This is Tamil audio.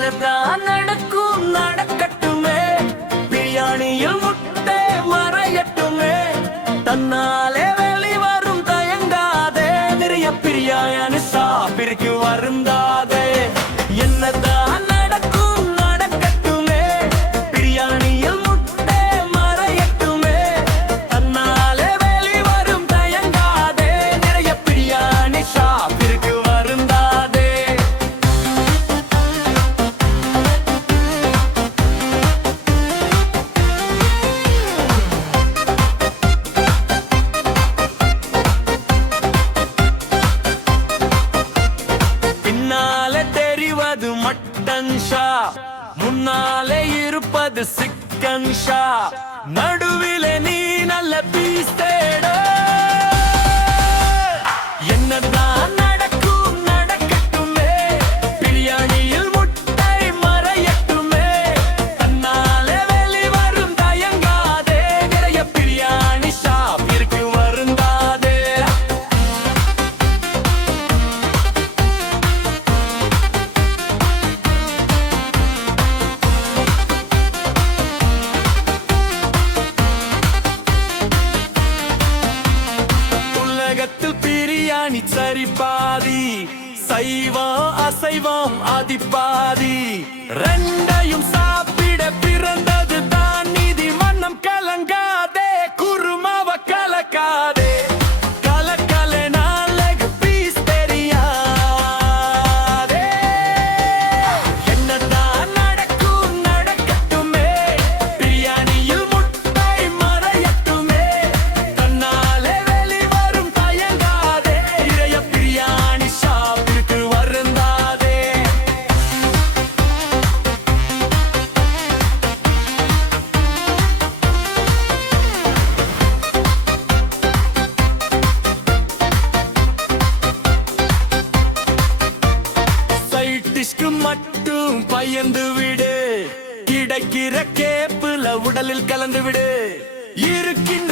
என்னதான் நடக்கும் நடக்கட்டுமே, பிரியாணியில் முட்டை மறையட்டுமே, தன்னாலே வெளிவரும் தயங்காதே, நிறைய பிரியாணி சாப்பிற்கு வருந்தாதே. என்னதான் நடக்கும் நடக்கட்டுமே, பிரியாணியில் முட்டை மறையட்டுமே, தன்னாலே வெளிவரும் தயங்காதே, நிறைய பிரியாணி சாப்பிற்கு வருந்தாதே. பின்னாலே தெரிவது மட்டன் ஷா, முன்னாலே இருப்பது சிக்கன் ஷா, நடுவிலே நீ நல்ல பீஸ் தேட. என்னதான் நடக்கும் நடக்கட்டுமே, பிரியாணியில் முட்டை மறையட்டுமே, தன்னாலே வெளிவரும் தயங்காதே, நிறைய பிரியாணி சாப்பிற்கு வருந்தாதே. உலகத்தில் பிரியாணி சரிபாதி, சைவம் அசைவம் அதிபாதி, ரெண்டையும் சாப்பிட பிறந்தது தான் நீதி. மன்னம் கலங்காதே, குருமாவ கலக்காதே, கலக்கல நாளைக்கு பீஸ் தெரியாதே. என்னதான் நடக்கும் நடக்கட்டுமே, பிரியாணியில் முட்டை மறையட்டுமே, தன்னாலே வெளிவரும் தயங்காதே, நிறைய பிரியாணி சாப்பிற்கு வருந்தாதே. சைட் டிஷ்க்கு மட்டும் பயந்து விடு, கிடைக்கிற கேப்புல உடலில் கலந்து விடு, இருக்கின்ற